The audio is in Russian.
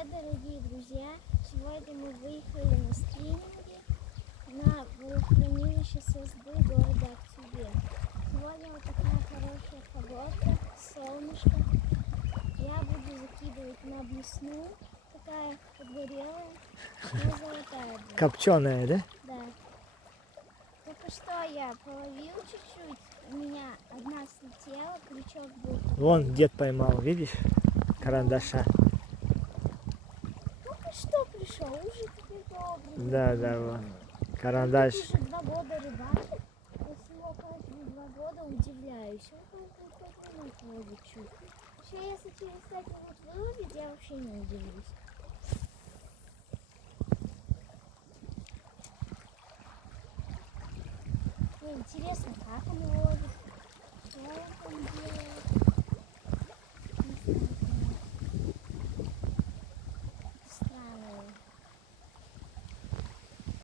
Привет, дорогие друзья! Сегодня мы выехали на спиннинге на водохранилище Сосды города Актюбе. Сегодня вот такая хорошая погода, солнышко. Я буду закидывать на блесну, такая подгорелая, но золотая будет. Копченая, да? Да. Только что я половил чуть-чуть, у меня одна слетела, крючок был. Вон дед поймал, видишь? Карандаша. Только что пришел, уже теперь по-образу. Да, вот. Карандаш. Он тут уже 2 года рыбалит. Я с него каждые 2 года удивляюсь. Он как 5 минут ловит щуку. Еще если через 5 минут выловит, я вообще не удивлюсь.